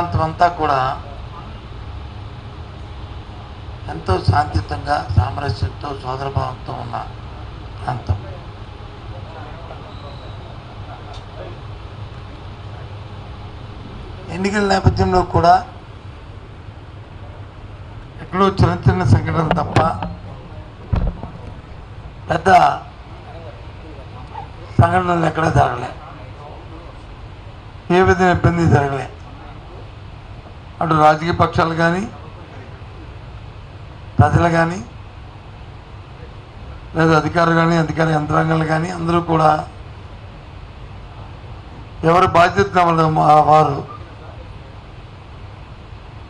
అంతా కూడా ఎంతో శాంతియుతంగా సామరస్యంతో సోదరభావంతో ఉన్న ప్రాంతం. ఎన్నికల నేపథ్యంలో కూడా ఎక్కడో చిన్న చిన్న సంఘటనలు తప్ప పెద్ద సంఘటనలు ఎక్కడా జరగలే, ఏ విధంగా ఇబ్బంది జరగలే. అటు రాజకీయ పక్షాలు కానీ ప్రజలు కానీ లేదా అధికారులు కానీ అధికార యంత్రాంగాలు కానీ అందరూ కూడా ఎవరి బాధ్యత వారు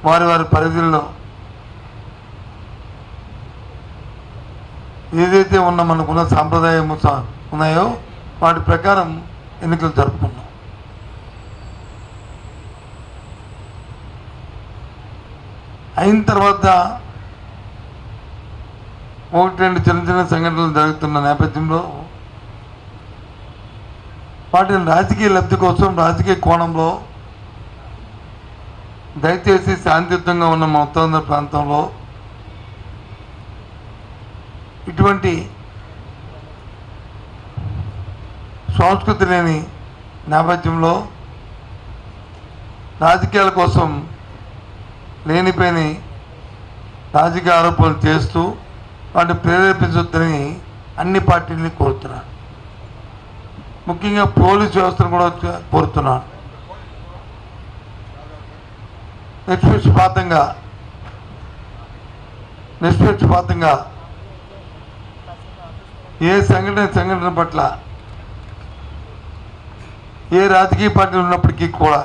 వారి వారి పరిధుల్లో ఏదైతే మనకున్న సాంప్రదాయం ఉన్నాయో వాటి ప్రకారం ఎన్నికలు జరుపుకున్నాం. అయిన తర్వాత ఒకటి రెండు చిన్న చిన్న సంఘటనలు జరుగుతున్న నేపథ్యంలో వాటిని రాజకీయ లబ్ధి కోసం రాజకీయ కోణంలో దయచేసి శాంతియుతంగా ఉన్న మా ఉత్తరాంధ్ర ప్రాంతంలో ఇటువంటి సంస్కృతి లేని నేపథ్యంలో రాజకీయాల కోసం లేనిపోయిన రాజకీయ ఆరోపణలు చేస్తూ వాటిని ప్రేరేపించొద్దని అన్ని పార్టీలని కోరుతున్నాను. ముఖ్యంగా పోలీసు వ్యవస్థను కూడా కోరుతున్నాను. నిష్పక్షపాతంగా ఏ సంఘటన పట్ల ఏ రాజకీయ పార్టీలు ఉన్నప్పటికీ కూడా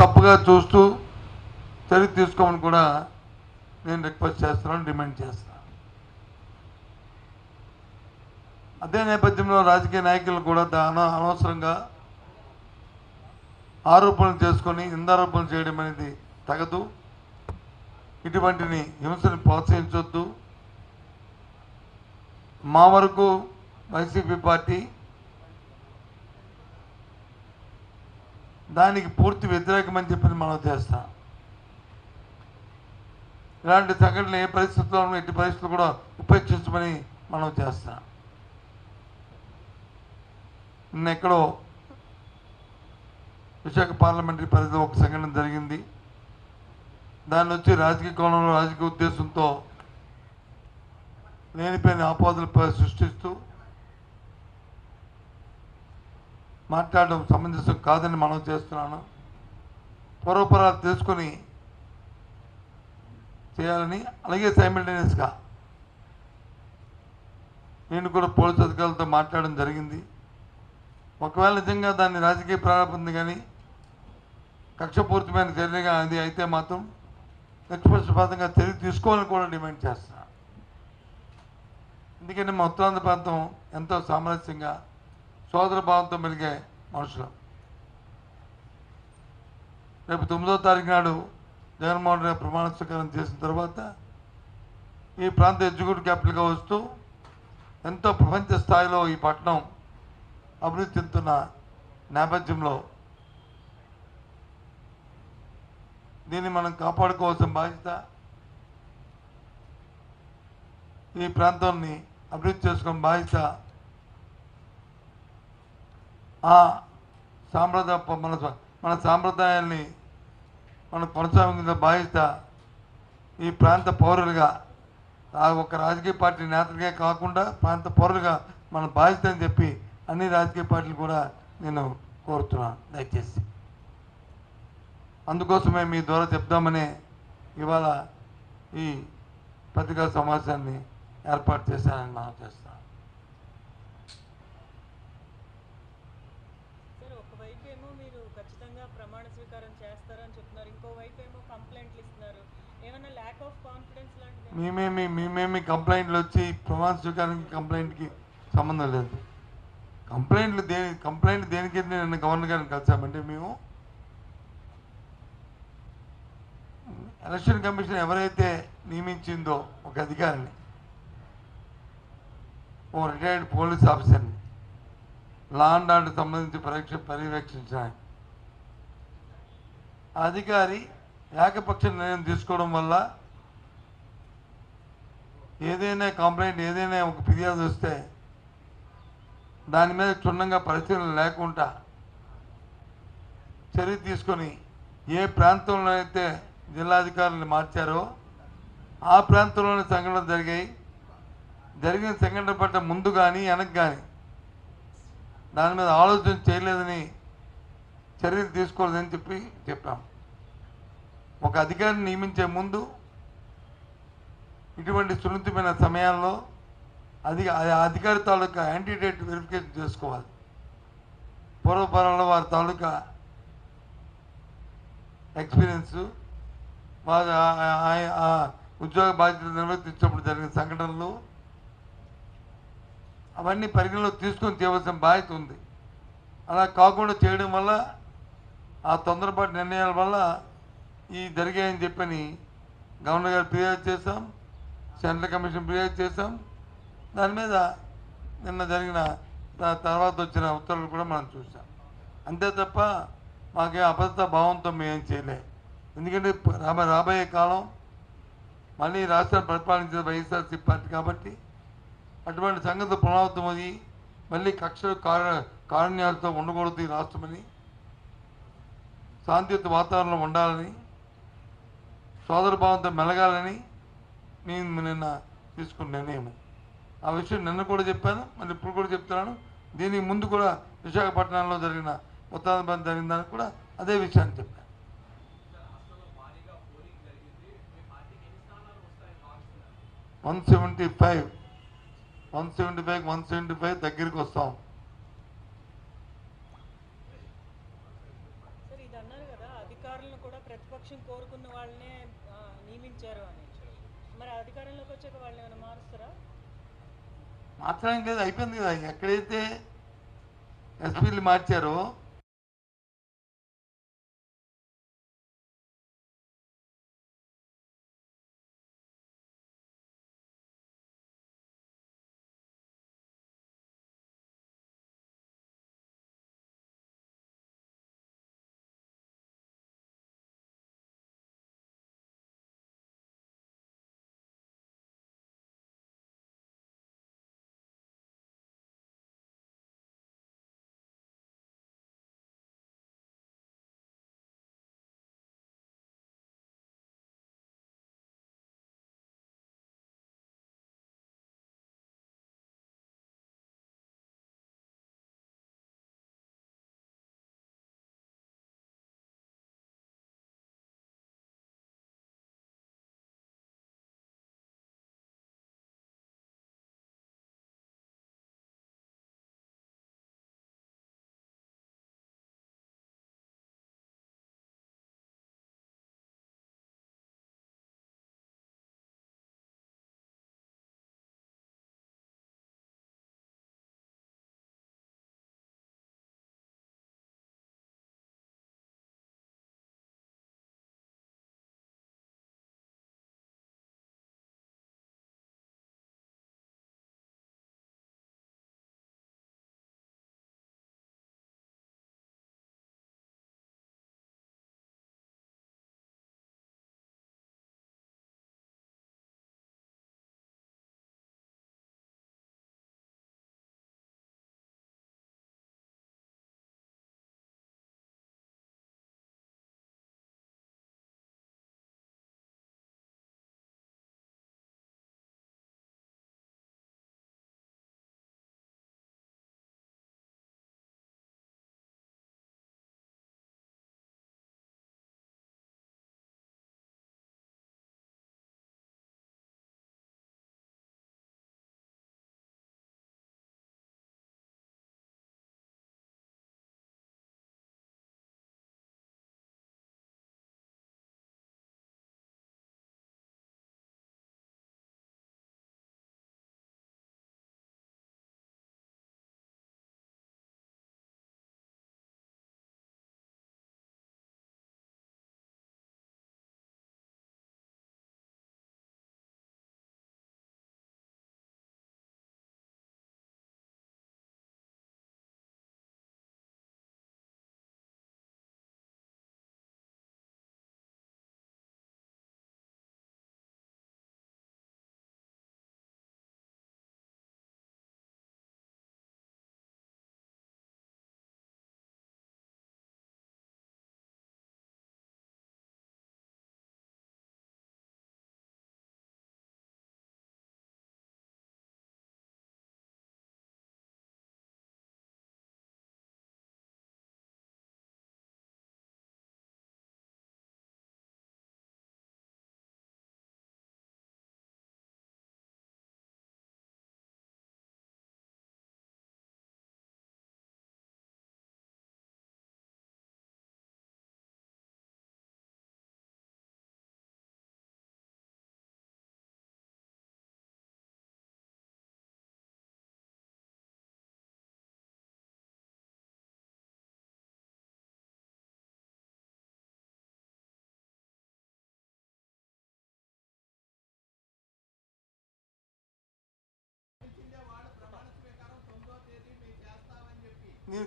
తప్పుగా చూస్తూ చర్య తీసుకోమని కూడా నేను రిక్వెస్ట్ చేస్తున్నాను, డిమాండ్ చేస్తున్నాను. అదే నేపథ్యంలో రాజకీయ నాయకులు కూడా అనవసరంగా ఆరోపణలు చేసుకొని నిందారోపణలు చేయడం అనేది తగదు. ఇటువంటిని హింసను ప్రోత్సహించొద్దు. మా వరకు వైసీపీ పార్టీ దానికి పూర్తి వ్యతిరేకమని చెప్పి మనం చేస్తాం. ఇలాంటి సంఘటనలు ఏ పరిస్థితుల్లో ఎట్టి పరిస్థితులు కూడా ఉపేక్షించమని మనం చేస్తాం. నిన్నెక్కడో విశాఖ పార్లమెంటరీ పరిధిలో ఒక సంఘటన జరిగింది. దాన్ని వచ్చి రాజకీయ కోణంలో రాజకీయ ఉద్దేశంతో లేనిపోయిన ఆపాదనలపై సృష్టిస్తూ మాట్లాడడం సమంజసం కాదని మనం చేస్తున్నాను. పూర్వపరాలు తెలుసుకొని చేయాలని, అలాగే సైమల్టేనియస్గా నేను కూడా పోలీసు అధికారులతో మాట్లాడడం జరిగింది. ఒకవేళ నిజంగా దాన్ని రాజకీయ ప్రారంభం కానీ కక్షపూరితమైన చర్యగా అది అయితే మాత్రం నిష్పక్షపాతంగా చర్య తీసుకోవాలని కూడా డిమాండ్ చేస్తున్నాను. ఎందుకంటే మా ఉత్తరాంధ్ర ప్రాంతం ఎంతో సామరస్యంగా సోదర భావంతో మెలిగే మనుషులు. రేపు 9వ తారీఖు నాడు జగన్మోహన్ రెడ్డి ప్రమాణ స్వీకారం చేసిన తర్వాత ఈ ప్రాంత ఎగ్జిక్యూటివ్ క్యాపిటల్గా వస్తూ ఎంతో ప్రపంచ స్థాయిలో ఈ పట్టణం అభివృద్ధి చెందుతున్న నేపథ్యంలో దీన్ని మనం కాపాడుకోవాల్సిన బాధ్యత, ఈ ప్రాంతాన్ని అభివృద్ధి చేసుకున్న బాధ్యత మన సాంప్రదాయాల్ని మనం కొనసాగించిన బాధ్యత ఈ ప్రాంత పౌరులుగా ఒక రాజకీయ పార్టీ నేతలుగా కాకుండా ప్రాంత పౌరులుగా మన బాధ్యత అని చెప్పి అన్ని రాజకీయ పార్టీలు కూడా నేను కోరుతున్నాను. దయచేసి అందుకోసమే మీ ద్వారా చెప్దామని ఇవాళ ఈ పత్రికా సమావేశాన్ని ఏర్పాటు చేశానని మనం చేస్తాం. ప్రమాణ స్వీకారం చేస్తారని చెప్తున్నారు, ఇంకోవైపు ఏమో కంప్లైంట్లు ఇస్తున్నారు. ఏమైనా ల్యాక్ ఆఫ్ కాన్ఫిడెన్స్ లాంటిది? మేమేమి కంప్లైంట్లు వచ్చి ప్రమాణ స్వీకారానికి కంప్లైంట్కి సంబంధం లేదు. కంప్లైంట్ దేనికి నిన్న గవర్నర్ గారిని కలిసామంటే మేము ఎలక్షన్ కమిషన్ ఎవరైతే నియమించిందో ఒక అధికారిని, ఓ రిటైర్డ్ పోలీస్ ఆఫీసర్ని లా అండ్ ఆర్డర్ సంబంధించి పర్యవేక్షించడానికి ఆ అధికారి ఏకపక్ష నిర్ణయం తీసుకోవడం వల్ల ఏదైనా కంప్లైంట్ ఏదైనా ఒక ఫిర్యాదు వస్తే దాని మీద క్షుణ్ణంగా పరిశీలన లేకుండా చర్య తీసుకొని ఏ ప్రాంతంలో అయితే జిల్లాధికారులను మార్చారో ఆ ప్రాంతంలోనే సంఘటనలు జరిగాయి. జరిగిన సంఘటన పట్ల ముందు కానీ వెనక్కి కానీ దాని మీద ఆలోచన చేయలేదని చర్యలు తీసుకోలేదని చెప్పాం. ఒక అధికారిని నియమించే ముందు ఇటువంటి సున్నితమైన సమయాల్లో అధికారి తాలూకా యాంటీడేట్ వెరిఫికేషన్ చేసుకోవాలి. పూర్వపరంలో వారి తాలూకా ఎక్స్పీరియన్స్, వారి ఉద్యోగ బాధ్యతలు నిర్వర్తించినప్పుడు జరిగిన సంఘటనలు అవన్నీ పరిగణలోకి తీసుకొని చేయవలసిన బాధ్యత ఉంది. అలా కాకుండా చేయడం వల్ల ఆ తొందరపాటు నిర్ణయాల వల్ల ఈ జరిగాయని చెప్పని గవర్నర్ గారు ఫిర్యాదు చేశాం, సెంట్రల్ కమిషన్ ఫిర్యాదు చేశాం. దాని మీద నిన్న జరిగిన తర్వాత వచ్చిన ఉత్తర్వులు కూడా మనం చూసాం. అంతే తప్ప మాకేం అభద్రతా భావంతో మేమేం చేయలే. ఎందుకంటే రాబోయే కాలం మళ్ళీ రాష్ట్రాన్ని పరిపాలించిన వైఎస్ఆర్సీ పార్టీ కాబట్టి అటువంటి సంగతి పునరావృతమది మళ్ళీ కక్షలు కారుణ్యాలతో ఉండకూడదు ఈ రాష్ట్రమని, శాంతియుత వాతావరణంలో ఉండాలని, సోదరభావంతో మెలగాలని నేను నిన్న తీసుకున్న నిర్ణయం. ఆ విషయం నిన్న కూడా చెప్పాను, మళ్ళీ ఇప్పుడు కూడా చెప్తున్నాను. దీనికి ముందు కూడా విశాఖపట్నంలో జరిగిన ఉత్తాన జరిగిన దానికి కూడా అదే విషయాన్ని చెప్పాను. 175 దగ్గరికి వస్తాం. సార్ ఇది అన్నారు కదా, అధికారులను కూడా ప్రతిపక్షం కోరుకున్న వాళ్ళనే నియమించారు అని. మరి అధికారంలోకి వచ్చాక వాళ్ళని ఏమైనా మారుస్తారా? మార్చడానికి లేదు, అయిపోయింది కదా. ఎక్కడైతే ఎస్పీలు మార్చారో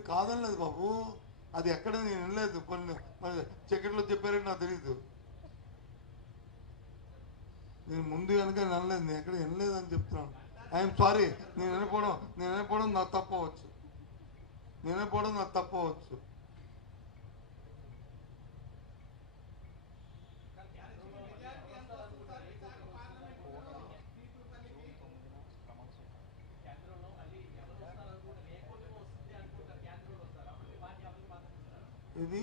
కాదనలేదు బాబు, అది ఎక్కడ నేను వినలేదు. కొన్ని మరి చీకట్లో చెప్పారని నాకు తెలీదు. నేను ముందు కనుక వినలేదు, నేను ఎక్కడ వినలేదు అని చెప్తున్నాను. ఐఎమ్ సారీ, నేను వినకపోవడం నాకు తప్పవచ్చు. ఇది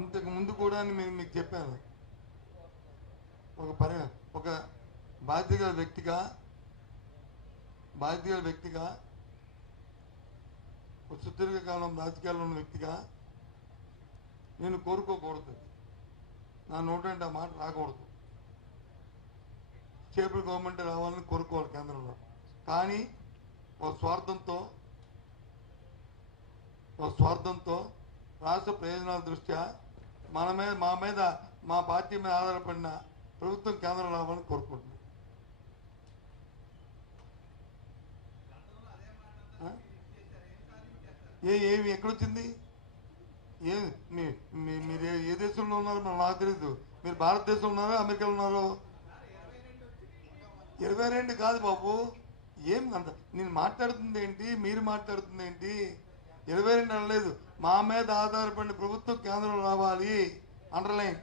ఇంతకు ముందు కూడా మీకు చెప్పాను. ఒక బాధ్యత గల వ్యక్తిగా ఒక సుదీర్ఘకాలం రాజకీయాల్లో ఉన్న వ్యక్తిగా నేను కోరుకోకూడదు, నా నోటంటే ఆ మాట రాకూడదు. స్టేబుల్ గవర్నమెంట్ రావాలని కోరుకోవాలి కేంద్రంలో. కానీ ఒక స్వార్థంతో రాష్ట్ర ప్రయోజనాల దృష్ట్యా మా పార్టీ మీద ఆధారపడిన ప్రభుత్వం కేంద్రం రావాలని కోరుకుంటున్నాం. ఏమి ఎక్కడొచ్చింది? మీరు ఏ దేశంలో ఉన్నారో నాకు తెలీదు. మీరు భారతదేశంలో ఉన్నారో అమెరికాలో ఉన్నారో? 22 కాదు బాబు, ఏం అంత నేను మాట్లాడుతుంది ఏంటి, మీరు మాట్లాడుతుంది ఏంటి? 22 అనలేదు. మా మీద ఆధారపడిన ప్రభుత్వం కేంద్రం రావాలి. అండర్లైన్.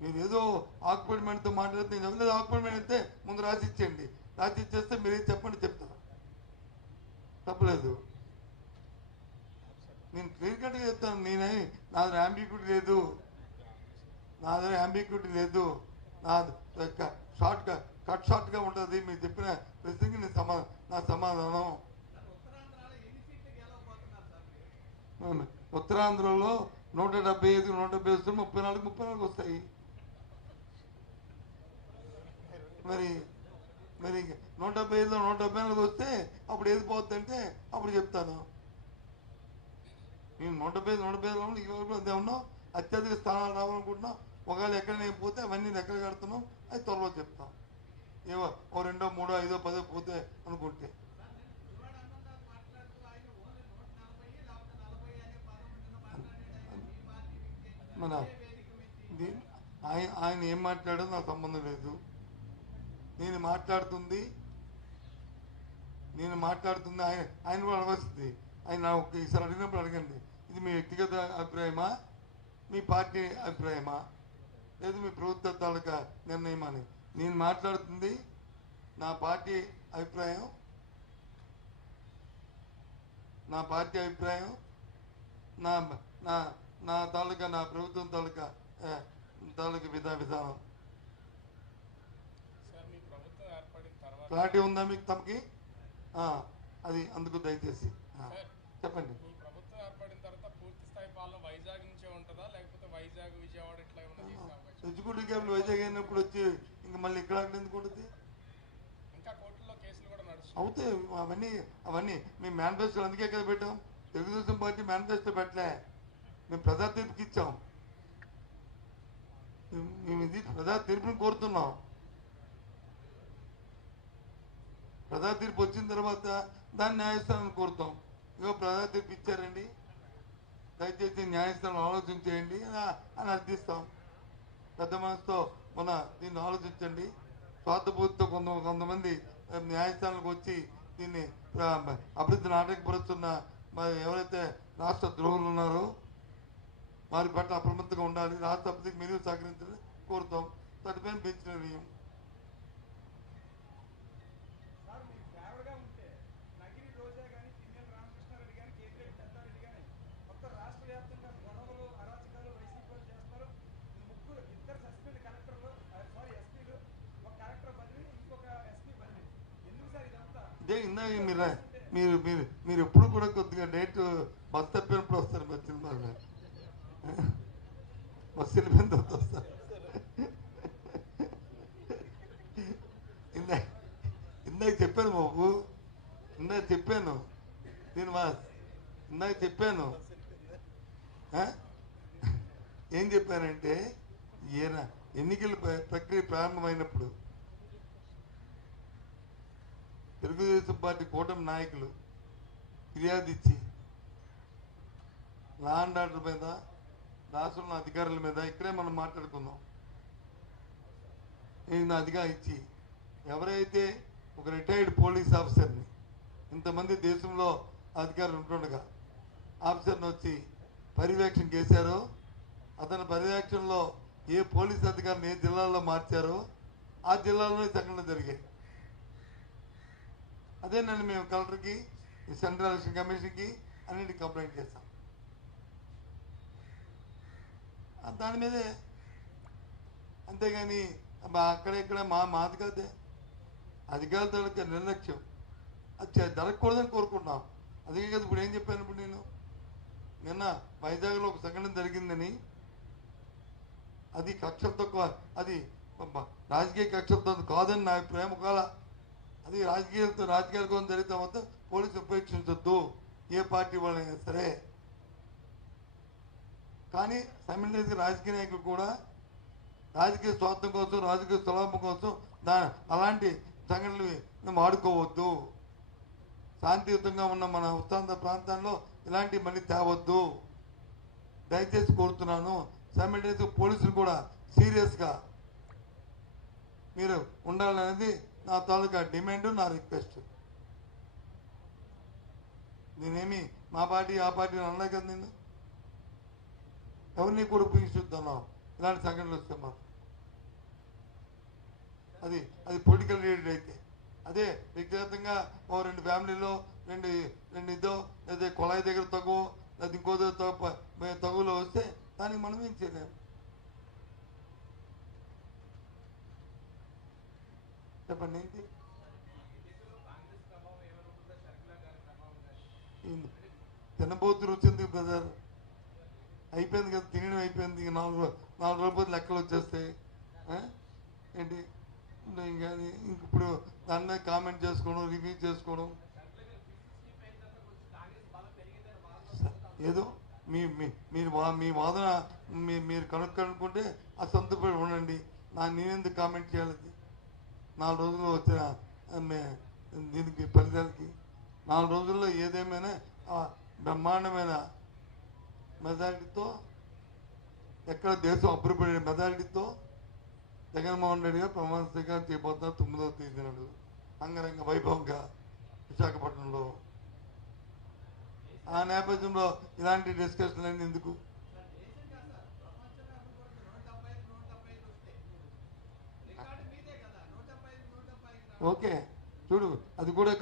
మీరు ఏదో ఆక్యుపైమెంట్తో మాట్లాడితే నేను ఎవరిదో ఆక్యుపైమెంట్ అయితే ముందు రాసిచ్చేయండి. రాసిచ్చేస్తే మీరేం చెప్పండి, చెప్తాను, తప్పలేదు. నేను క్లియర్ కట్గా చెప్తాను. నాది యాంబిగ్యూటీ లేదు. నాది షార్ట్గా ఉంటుంది. మీరు చెప్పిన ప్రశ్నకి నా సమాధానం. ఉత్తరాంధ్రలో 175 వస్తే 34 వస్తాయి. మరి 175లో 174 వస్తే అప్పుడు ఏది పోతుందంటే అప్పుడు చెప్తాను. నేను 175లో అదే ఉన్నాం, అత్యధిక స్థానాలు రావాలనుకుంటున్నాం. ఒకవేళ ఎక్కడ నేను పోతే అవన్నీ ఎక్కడ కడుతున్నాం అది త్వరలో చెప్తాం. ఏవో 2, 3, 5, 10 పోతే అనుకుంటే మన ఆయన ఏం మాట్లాడో నాకు సంబంధం లేదు. నేను మాట్లాడుతుంది ఆయన కూడా అడగస్తుంది. ఆయన ఈసారి అడిగినప్పుడు అడగండి, ఇది మీ వ్యక్తిగత అభిప్రాయమా, మీ పార్టీ అభిప్రాయమా, లేదు మీ ప్రభుత్వ తాలూకా నిర్ణయం అని. నేను మాట్లాడుతుంది నా పార్టీ అభిప్రాయం, నా తాలూకా నా ప్రభుత్వం తాలూకా విధానం. క్లారిటీ ఉందా మీకు? తమకి అది అందుకు దయచేసి చెప్పండి. ఎగ్జిక్యూటివ్ క్యాబినెట్ వైజాగ్ అయినప్పుడు వచ్చి ఇంకా మళ్ళీ ఇక్కడ ఎందుకు ఉంటుంది? అవుతాయి అవన్నీ మేము మేనిఫెస్టో అందుకే కదా పెట్టాం. తెలుగుదేశం పార్టీ మేనిఫెస్టో పెట్టలే, మేము ప్రజా తీర్పుకి ఇచ్చాం. మేము ఇది ప్రజా తీర్పుని కోరుతున్నాం. ప్రజా తీర్పు వచ్చిన తర్వాత దాన్ని న్యాయస్థానాన్ని కోరుతాం. ఇగో ప్రజా తీర్పు ఇచ్చారండి, దయచేసి న్యాయస్థానం ఆలోచించేయండి అని అర్థిస్తాం. పెద్ద మనసుతో దీన్ని ఆలోచించండి. స్వార్థబోధితో కొంతమంది న్యాయస్థానానికి వచ్చి దీన్ని అభివృద్ధిని ఆటంకపరుస్తున్న ఎవరైతే రాష్ట్ర ద్రోహులు ఉన్నారో వారి పట్ల అప్రమత్తంగా ఉండాలి. రాష్ట్ర అభివృద్ధికి మీరు సహకరించాలని కోరుతాం. తదుపరి బెంచ్ నిర్ణయం. ఇందాక మీరు ఎప్పుడు కూడా కొద్దిగా డేట్ బస్ తప్పినప్పుడు వస్తారు. బస్సు వెళ్ళిపోయిన తర్వాత వస్తారు. ఇందాక చెప్పాను బాబు, ఇందాక చెప్పాను ఏం చెప్పానంటే ఎన్నికల ప్రక్రియ ప్రారంభమైనప్పుడు తెలుగుదేశం పార్టీ కూటమి నాయకులు ఫిర్యాదు ఇచ్చి లా అండ్ ఆర్డర్ మీద, రాష్ట్రంలో అధికారుల మీద ఇక్కడే మనం మాట్లాడుకుందాం. నేను అదిగా ఇచ్చి ఎవరైతే ఒక రిటైర్డ్ పోలీస్ ఆఫీసర్ని, ఇంతమంది దేశంలో అధికారులు ఉంటుండగా ఆఫీసర్ని వచ్చి పర్యవేక్షణ చేశారో, అతని పర్యవేక్షణలో ఏ పోలీస్ అధికారిని ఏ జిల్లాలో మార్చారో ఆ జిల్లాలోనే సంఘటనలు జరిగాయి. అదేనండి మేము కలెక్టర్కి, సెంట్రల్ ఎలక్షన్ కమిషన్కి అన్నింటికి కంప్లైంట్ చేస్తాం. దాని మీదే, అంతేగాని అక్కడెక్కడ మాది కాదే అధికారుల నిర్లక్ష్యం అది జరగకూడదని కోరుకుంటున్నాం. అందుకే కదా ఇప్పుడు ఏం చెప్పాను, ఇప్పుడు నేను నిన్న వైజాగ్లో ఒక సంఘటన జరిగిందని, అది కక్షలతో, అది రాజకీయ కక్షలతో కాదని నా అభిప్రాయం. ఒకవేళ అది రాజకీయాల కోసం జరిగితే మొత్తం పోలీసులు ఉపేక్షించొద్దు, ఏ పార్టీ వాళ్ళైనా సరే. కానీ సైమల్టేనియస్గా రాజకీయ నాయకులు కూడా రాజకీయ స్వార్థం కోసం, రాజకీయ స్వలాభం కోసం అలాంటి సంఘటనలు వాడుకోవద్దు. శాంతియుతంగా ఉన్న మన ఉత్తాంధ్ర ప్రాంతాల్లో ఇలాంటివి మళ్ళీ తేవద్దు, దయచేసి కోరుతున్నాను. సైమల్టేనియస్గా పోలీసులు కూడా సీరియస్గా మీరు ఉండాలనేది నా తాలూకా డిమాండ్, నా రిక్వెస్ట్. నేనేమి మా పార్టీ ఆ పార్టీని అనలే కదా, నేను ఎవరిని కూడా ఉపయోగిస్తున్నాం. ఇలాంటి సంఘటనలు వస్తే మాత్రం అది పొలిటికల్ లీడర్ అయితే, అదే వ్యక్తిగతంగా ఓ 2 ఫ్యామిలీలో రెండు ఇదో లేదా కొళాయి దగ్గర తగువ లేదా ఇంకో తగువలో వస్తే దానికి మనం ఏం చేయలేము. చెప్పండి ఏంటి తినబోతులు వచ్చింది బ్రదర్, అయిపోయింది కదా, తినడం అయిపోయింది. 4 రోజులు లెక్కలు వచ్చేస్తాయి. ఏంటి ఇంకా ఇప్పుడు దాని మీద కామెంట్ చేసుకోవడం, రివ్యూ చేసుకోవడం, ఏదో మీ వాదన మీరు కనుక్కుంటే ఆ సంతృప్తి ఉండండి. నేనెందుకు కామెంట్ చేయాలి? 4 రోజుల్లో వచ్చిన దీనికి ఫలితాలకి 4 రోజుల్లో ఏదేమైనా బ్రహ్మాండమైన మెజారిటీతో, ఎక్కడ దేశం అభివృద్ధి మెజారిటీతో జగన్మోహన్ రెడ్డి గారు ప్రమాణ స్వీకారం చేయబోతున్నారు 9వ తేదీ నాడు అంగరంగ వైభవంగా విశాఖపట్నంలో. ఆ నేపథ్యంలో ఇలాంటి డిస్కషన్ అనేది ఎందుకు? ఓకే చూడు, అది కూడా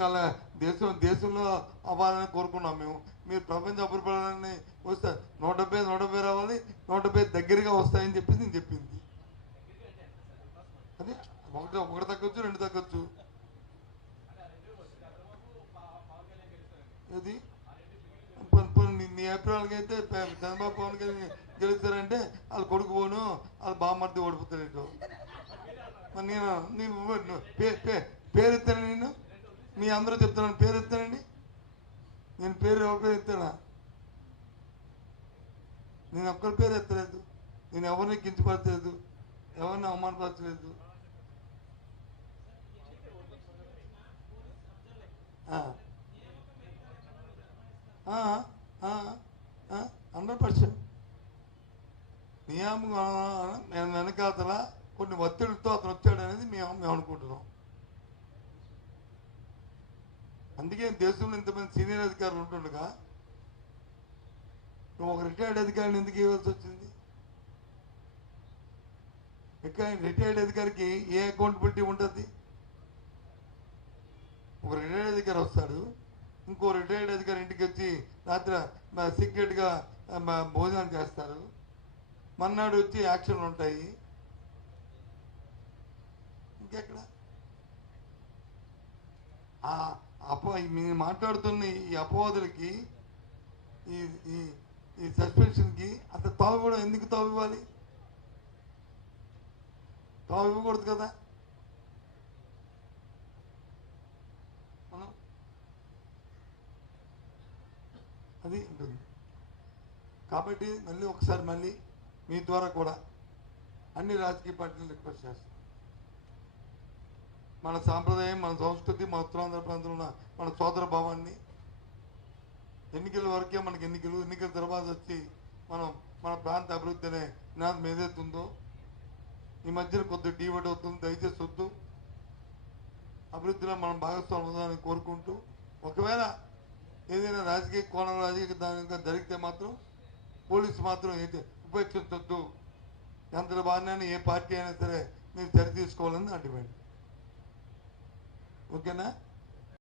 దేశంలో అవ్వాలని కోరుకున్నాం మేము. మీరు ప్రపంచ అభివృద్ధిని వస్తే 170 రావాలి, 170 దగ్గరగా వస్తాయని చెప్పి నేను చెప్పింది. అదే ఒకటి తగ్గొచ్చు, 2 తగ్గొచ్చు. ఇది నీ అభిప్రాయాలకి అయితే చంద్రబాబు పవన్ కళ్యాణ్ గెలుస్తారంటే వాళ్ళ కొడుకు పోను, వాళ్ళ బామ్మర్ది ఓడిపోతాడు. నేను పేరు ఎత్తాను, నేను మీ అందరూ చెప్తున్నాను పేరు ఎత్తానండి. నేను పేరు ఎవరి పేరు ఎత్తానా? నేను ఒక్కరి పేరు ఎత్తలేదు. నేను ఎవరిని కించపరచలేదు, ఎవరిని అవమానపరచలేదు. ఆ 100% నియామకం వెనకాతల కొన్ని ఒత్తిడితో అతను వచ్చాడు అనేది మేము అనుకుంటున్నాం. అందుకే దేశంలో ఇంతమంది సీనియర్ అధికారులు ఉంటుండగా నువ్వు ఒక రిటైర్డ్ అధికారిని ఎందుకు ఇవ్వాల్సి వచ్చింది? రిటైర్డ్ అధికారికి ఏ అకౌంటబిలిటీ ఉంటుంది? ఒక రిటైర్డ్ అధికారి వస్తాడు, ఇంకో రిటైర్డ్ అధికారి ఇంటికి వచ్చి రాత్రి సీక్రెట్గా భోజనం చేస్తారు, మర్నాడు వచ్చి యాక్షన్లు ఉంటాయి. ఇంకెక్కడ మీరు మాట్లాడుతున్న ఈ అపవాదులకి, ఈ సస్పెన్షన్కి అసలు తావు కూడా ఎందుకు తావు ఇవ్వాలి? తావు ఇవ్వకూడదు కదా. మనం అది ఉంటుంది. కాబట్టి మళ్ళీ మీ ద్వారా కూడా అన్ని రాజకీయ పార్టీలు రిక్వెస్ట్ చేస్తాం. మన సాంప్రదాయం, మన సంస్కృతి, మన ఉత్తరాంధ్ర ప్రాంతంలో ఉన్న మన సోదర భావాన్ని, ఎన్నికల వరకే మనకి ఎన్నికల తర్వాత వచ్చి మనం మన ప్రాంత అభివృద్ధి అనే నినాదం ఏదైతుందో ఈ మధ్యన కొద్దిగా డీవర్ట్ అవుతుంది. దయచేసి వద్దు. అభివృద్ధిలో మనం భాగస్వామ్యం ఉందని కోరుకుంటూ, ఒకవేళ ఏదైనా రాజకీయ కోణం రాజకీయ దానిగా జరిగితే మాత్రం పోలీసు మాత్రం అయితే ఉపేక్షించొద్దు. ఎంత బాగానే ఏ పార్టీ అయినా సరే మీరు చర్య తీసుకోవాలని నా డిమాండ్. ఓకేనా?